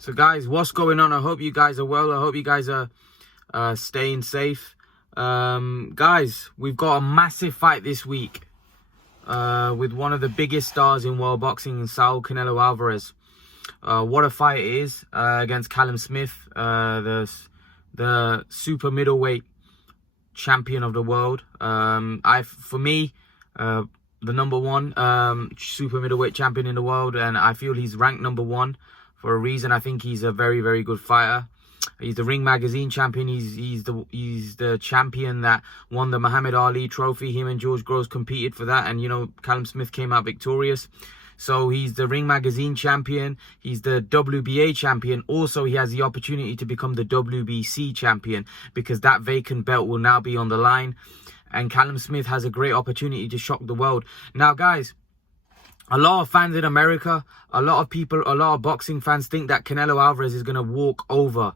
So guys, what's going on? I hope you guys are well. I hope you guys are staying safe. Guys, we've got a massive fight this week with one of the biggest stars in world boxing, Saul Canelo Alvarez. What a fight it is against Callum Smith, the super middleweight champion of the world. For me, the number one super middleweight champion in the world, and I feel he's ranked number one for a reason. I think he's a very, very good fighter. He's the Ring Magazine champion. He's the champion that won the Muhammad Ali trophy. Him and George Groves competed for that, and you know, Callum Smith came out victorious. So he's the Ring Magazine champion. He's the WBA champion. Also, he has the opportunity to become the WBC champion because that vacant belt will now be on the line. And Callum Smith has a great opportunity to shock the world. Now, guys, a lot of fans in America, a lot of people, a lot of boxing fans think that Canelo Alvarez is going to walk over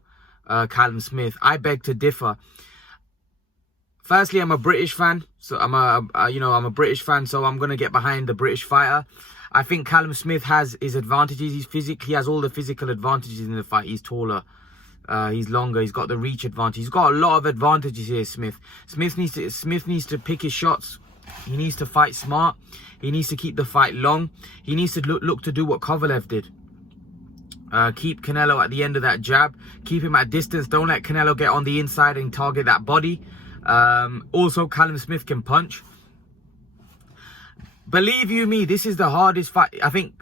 Callum Smith. I beg to differ. Firstly, I'm a British fan, so I'm a British fan, so I'm going to get behind the British fighter. I think Callum Smith has his advantages. He has all the physical advantages in the fight. He's taller, he's longer, he's got the reach advantage. He's got a lot of advantages here, Smith. Smith needs to pick his shots. He needs to fight smart. He needs to keep the fight long. He needs to look to do what Kovalev did. Keep Canelo at the end of that jab. Keep him at distance. Don't let Canelo get on the inside and target that body. Also, Callum Smith can punch. Believe you me, this is the hardest fight. I think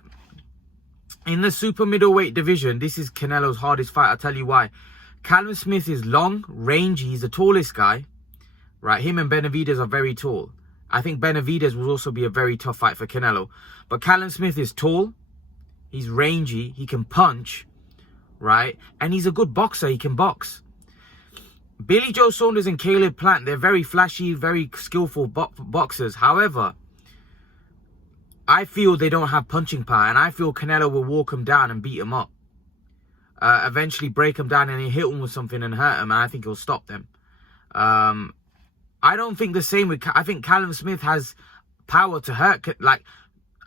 in the super middleweight division, this is Canelo's hardest fight. I'll tell you why. Callum Smith is long, rangy. He's the tallest guy. Right? Him and Benavidez are very tall. I think Benavidez will also be a very tough fight for Canelo. But Callum Smith is tall. He's rangy. He can punch. Right? And he's a good boxer. He can box. Billy Joe Saunders and Caleb Plant, they're very flashy, very skillful boxers. However, I feel they don't have punching power. And I feel Canelo will walk him down and beat him up. Eventually break him down and he'll hit him with something and hurt him. And I think he'll stop them. I don't think the same with... I think Callum Smith has power to hurt. Like,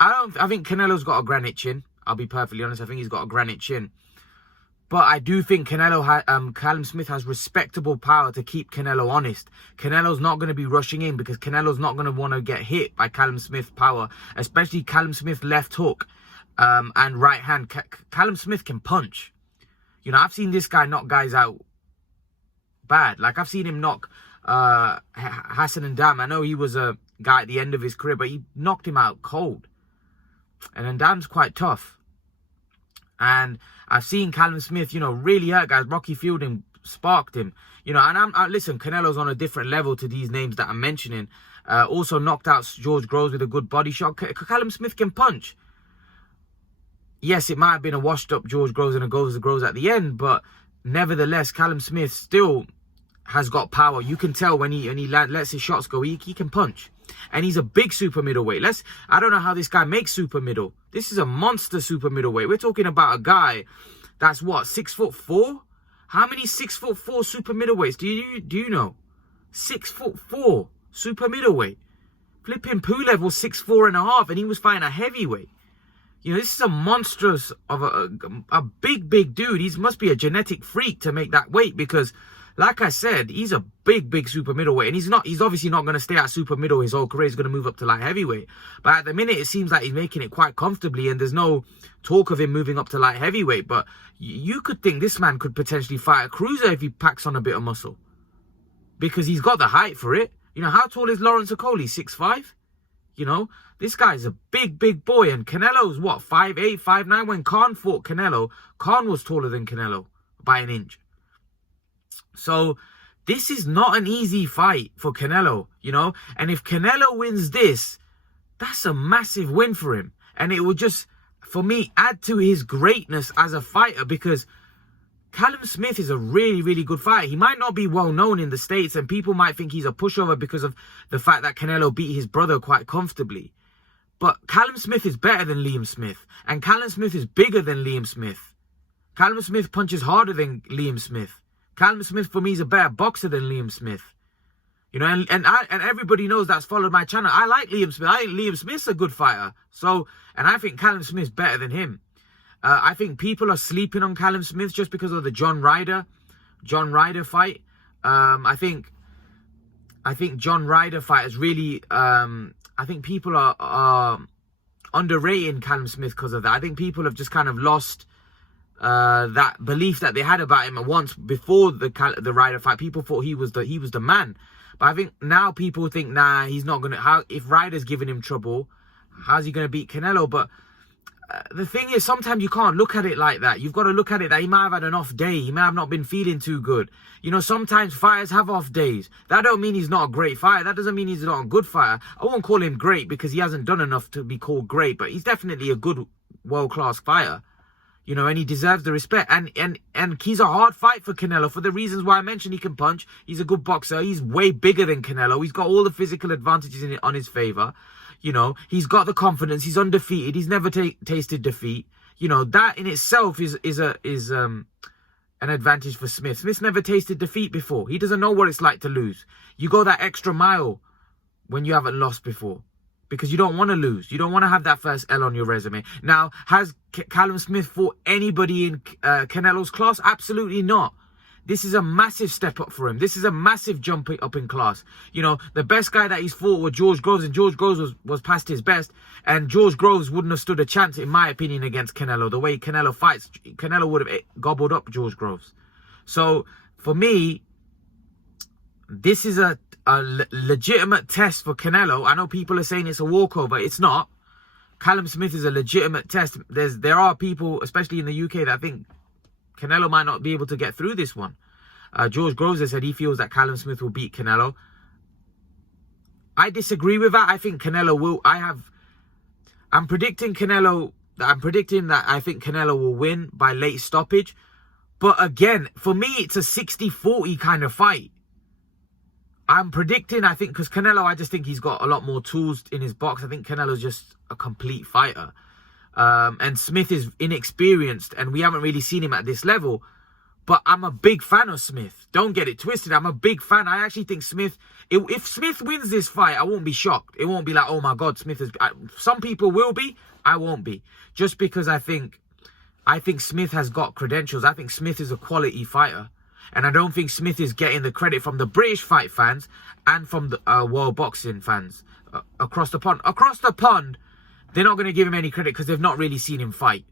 I think Canelo's got a granite chin. I'll be perfectly honest. I think he's got a granite chin. But I do think Callum Smith has respectable power to keep Canelo honest. Canelo's not going to be rushing in because Canelo's not going to want to get hit by Callum Smith's power. Especially Callum Smith's left hook and right hand. Callum Smith can punch. You know, I've seen this guy knock guys out bad. Like, I've seen him knock... Hassan and Dam. I know he was a guy at the end of his career, but he knocked him out cold. And Dam's quite tough. And I've seen Callum Smith, you know, really hurt guys. Rocky Fielding sparked him. You know, and listen, Canelo's on a different level to these names that I'm mentioning. Also knocked out George Groves with a good body shot. Callum Smith can punch. Yes, it might have been a washed up George Groves and a Groves at the end, but nevertheless, Callum Smith still has got power. You can tell when he lets his shots go, he can punch. And he's a big super middleweight. I don't know how this guy makes super middle. This is a monster super middleweight. We're talking about a guy that's what, 6'4"? How many 6'4" super middleweights do you know? 6'4" super middleweight. Flipping Pulev was 6'4.5", and he was fighting a heavyweight. You know, this is a monstrous of a big dude. He must be a genetic freak to make that weight because, like I said, he's a big super middleweight. And he's obviously not going to stay at super middle his whole career. He's going to move up to light heavyweight. But at the minute, it seems like he's making it quite comfortably. And there's no talk of him moving up to light heavyweight. But you could think this man could potentially fight a cruiser if he packs on a bit of muscle. Because he's got the height for it. You know, how tall is Lawrence Okoli? 6'5"? You know, this guy's a big boy. And Canelo's what, 5'8", 5'9"? When Khan fought Canelo, Khan was taller than Canelo by an inch. So this is not an easy fight for Canelo, you know. And if Canelo wins this, that's a massive win for him. And it will just, for me, add to his greatness as a fighter because Callum Smith is a really good fighter. He might not be well known in the States and people might think he's a pushover because of the fact that Canelo beat his brother quite comfortably. But Callum Smith is better than Liam Smith. And Callum Smith is bigger than Liam Smith. Callum Smith punches harder than Liam Smith. Callum Smith, for me, is a better boxer than Liam Smith. You know, and everybody knows that's followed my channel. I like Liam Smith. I think Liam Smith's a good fighter. So, and I think Callum Smith's better than him. I think people are sleeping on Callum Smith just because of the John Ryder fight. I think John Ryder fight is really. I think people are underrating Callum Smith because of that. I think people have just kind of lost that belief that they had about him once before the Ryder fight. People thought he was the man, but I think now people think, nah, he's not gonna. If Ryder's giving him trouble, how's he gonna beat Canelo? But the thing is, sometimes you can't look at it like that. You've got to look at it that he might have had an off day. He may have not been feeling too good. You know, sometimes fighters have off days. That don't mean he's not a great fighter. That doesn't mean he's not a good fighter. I won't call him great because he hasn't done enough to be called great, but he's definitely a good world-class fighter. You know, and he deserves the respect. And he's a hard fight for Canelo for the reasons why I mentioned. He can punch. He's a good boxer. He's way bigger than Canelo. He's got all the physical advantages on his favor. You know, he's got the confidence. He's undefeated. He's never tasted defeat. You know, that in itself is an advantage for Smith. Smith's never tasted defeat before. He doesn't know what it's like to lose. You go that extra mile when you haven't lost before because you don't want to lose. You don't want to have that first L on your resume. Now, has Callum Smith fought anybody in Canelo's class? Absolutely not. This is a massive step up for him. This is a massive jump up in class. You know, the best guy that he's fought was George Groves, and George Groves was past his best. And George Groves wouldn't have stood a chance, in my opinion, against Canelo. The way Canelo fights, Canelo would have gobbled up George Groves. So, for me, this is a legitimate test for Canelo. I know people are saying it's a walkover. It's not. Callum Smith is a legitimate test. There are people, especially in the UK, that think Canelo might not be able to get through this one. George Groves has said he feels that Callum Smith will beat Canelo. I disagree with that. I think Canelo will. I'm predicting that I think Canelo will win by late stoppage. But again, for me, it's a 60-40 kind of fight. I'm predicting, I think, because Canelo, I just think he's got a lot more tools in his box. I think Canelo's just a complete fighter. And Smith is inexperienced and we haven't really seen him at this level. But I'm a big fan of Smith. Don't get it twisted. I'm a big fan. I actually think Smith, if Smith wins this fight, I won't be shocked. It won't be like, oh my God, Smith is... some people will be. I won't be. Just because I think Smith has got credentials. I think Smith is a quality fighter. And I don't think Smith is getting the credit from the British fight fans and from the world boxing fans across the pond. Across the pond, they're not going to give him any credit because they've not really seen him fight.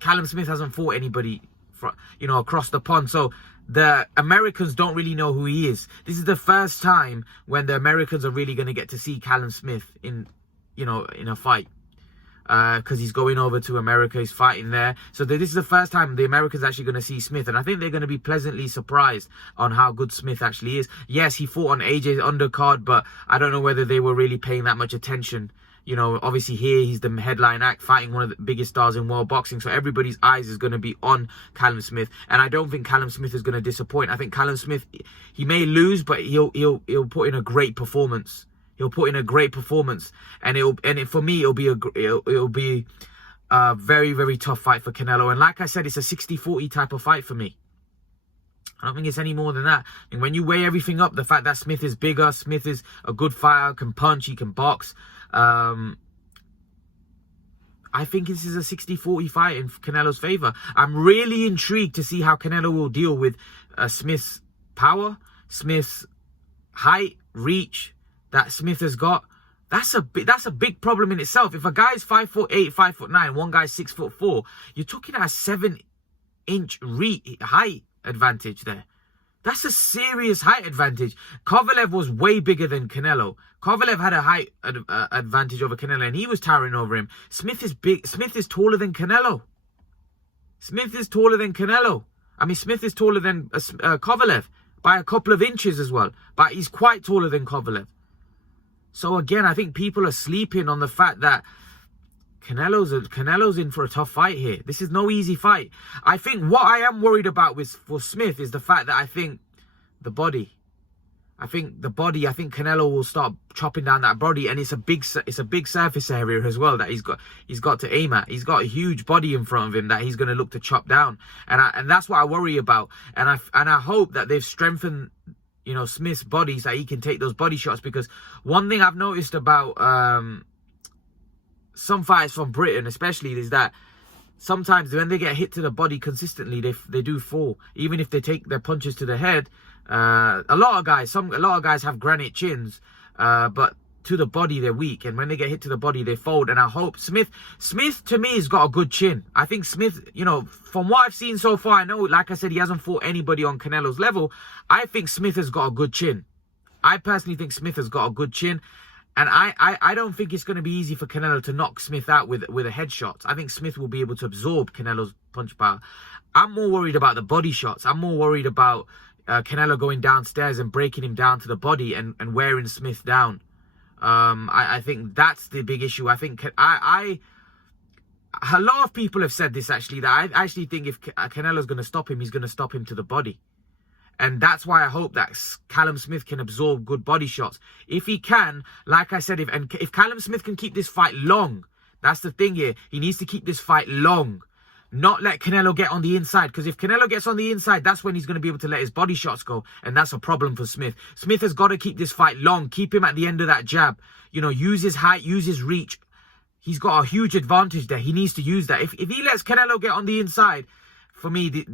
Callum Smith hasn't fought anybody, across the pond. So the Americans don't really know who he is. This is the first time when the Americans are really going to get to see Callum Smith in a fight. Because he's going over to America, he's fighting there. So this is the first time the Americans are actually going to see Smith. And I think they're going to be pleasantly surprised on how good Smith actually is. Yes, he fought on AJ's undercard, but I don't know whether they were really paying that much attention. You know, obviously here he's the headline act fighting one of the biggest stars in world boxing. So everybody's eyes is going to be on Callum Smith. And I don't think Callum Smith is going to disappoint. I think Callum Smith, he may lose, but he'll put in a great performance. He'll put in a great performance, and for me it'll be a very, very tough fight for Canelo. And like I said, it's a 60-40 type of fight for me. I don't think it's any more than that. And when you weigh everything up, the fact that Smith is bigger, Smith is a good fighter, can punch, he can box. I think this is a 60-40 fight in Canelo's favor. I'm really intrigued to see how Canelo will deal with Smith's power, Smith's height, reach that Smith has got. That's a big problem in itself. If a guy's 5'8", 5'9", one guy's 6'4", you're talking about a 7-inch height advantage there. That's a serious height advantage. Kovalev was way bigger than Canelo. Kovalev had a height advantage over Canelo, and he was towering over him. Smith is big. Smith is taller than Canelo. Smith is taller than Canelo. I mean, Smith is taller than Kovalev by a couple of inches as well. But he's quite taller than Kovalev. So again, I think people are sleeping on the fact that Canelo's in for a tough fight here. This is no easy fight. I think what I am worried about for Smith is the fact that I think the body. I think Canelo will start chopping down that body, and it's a big surface area as well that he's got to aim at. He's got a huge body in front of him that he's going to look to chop down, and that's what I worry about. And I hope that they've strengthened Smith's body so he can take those body shots, because one thing I've noticed about some fighters from Britain especially is that sometimes when they get hit to the body consistently, they do fall. Even if they take their punches to the head, a lot of guys have granite chins, but to the body they're weak, and when they get hit to the body they fold. And I hope Smith to me has got a good chin. I think Smith, you know, from what I've seen so far, I know, like I said, he hasn't fought anybody on Canelo's level. I think Smith has got a good chin. I personally think Smith has got a good chin, and I don't think it's going to be easy for Canelo to knock Smith out with a headshot. I think Smith will be able to absorb Canelo's punch power. I'm more worried about the body shots. I'm more worried about Canelo going downstairs and breaking him down to the body and wearing Smith down. I think that's the big issue. I think a lot of people have said this actually, that I actually think if Canelo's going to stop him, he's going to stop him to the body. And that's why I hope that Callum Smith can absorb good body shots. If he can, like I said, if Callum Smith can keep this fight long, that's the thing here. He needs to keep this fight long. Not let Canelo get on the inside. Because if Canelo gets on the inside, that's when he's going to be able to let his body shots go. And that's a problem for Smith. Smith has got to keep this fight long. Keep him at the end of that jab. You know, use his height, use his reach. He's got a huge advantage there. He needs to use that. If he lets Canelo get on the inside, for me,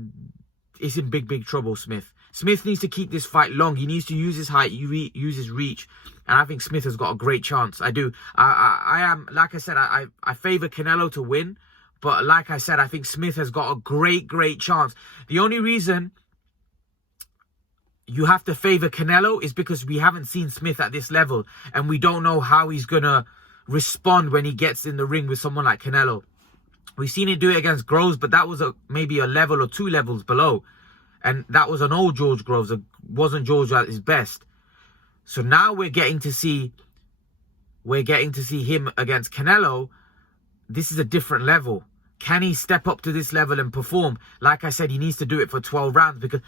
it's in big trouble, Smith. Smith needs to keep this fight long. He needs to use his height, use his reach. And I think Smith has got a great chance. I do. I am, like I said, I favour Canelo to win. But like I said, I think Smith has got a great chance. The only reason you have to favour Canelo is because we haven't seen Smith at this level. And we don't know how he's going to respond when he gets in the ring with someone like Canelo. We've seen him do it against Groves, but that was maybe a level or 2 levels below. And that was an old George Groves. It wasn't George at his best. So now we're getting to see him against Canelo. This is a different level. Can he step up to this level and perform? Like I said, he needs to do it for 12 rounds. Because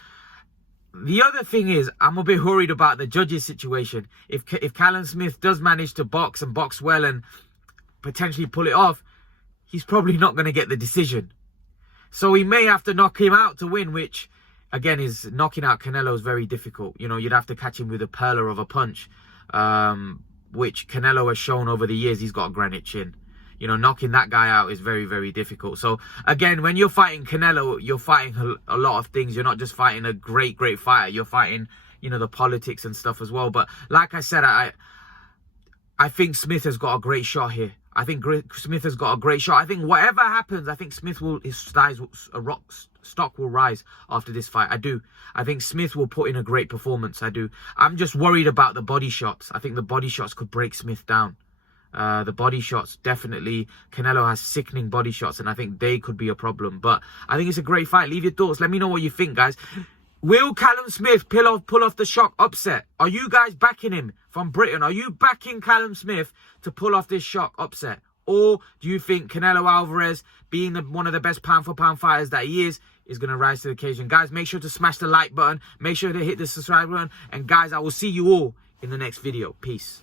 the other thing is, I'm a bit worried about the judges' situation. If Callum Smith does manage to box and box well and potentially pull it off, he's probably not going to get the decision. So he may have to knock him out to win, which, again, is knocking out Canelo is very difficult. You know, you'd have to catch him with a perler of a punch, which Canelo has shown over the years. He's got a granite chin. You know, knocking that guy out is very difficult. So, again, when you're fighting Canelo, you're fighting a lot of things. You're not just fighting a great fighter. You're fighting, you know, the politics and stuff as well. But like I said, I think Smith has got a great shot here. I think Smith has got a great shot. I think whatever happens, I think his stock will rise after this fight. I do. I think Smith will put in a great performance. I do. I'm just worried about the body shots. I think the body shots could break Smith down. The body shots, definitely. Canelo has sickening body shots, and I think they could be a problem. But I think it's a great fight. Leave your thoughts. Let me know what you think, guys. Will Callum Smith pull off the shock upset? Are you guys backing him from Britain? Are you backing Callum Smith to pull off this shock upset? Or do you think Canelo Alvarez, being one of the best pound-for-pound fighters that he is going to rise to the occasion? Guys, make sure to smash the like button. Make sure to hit the subscribe button. And guys, I will see you all in the next video. Peace.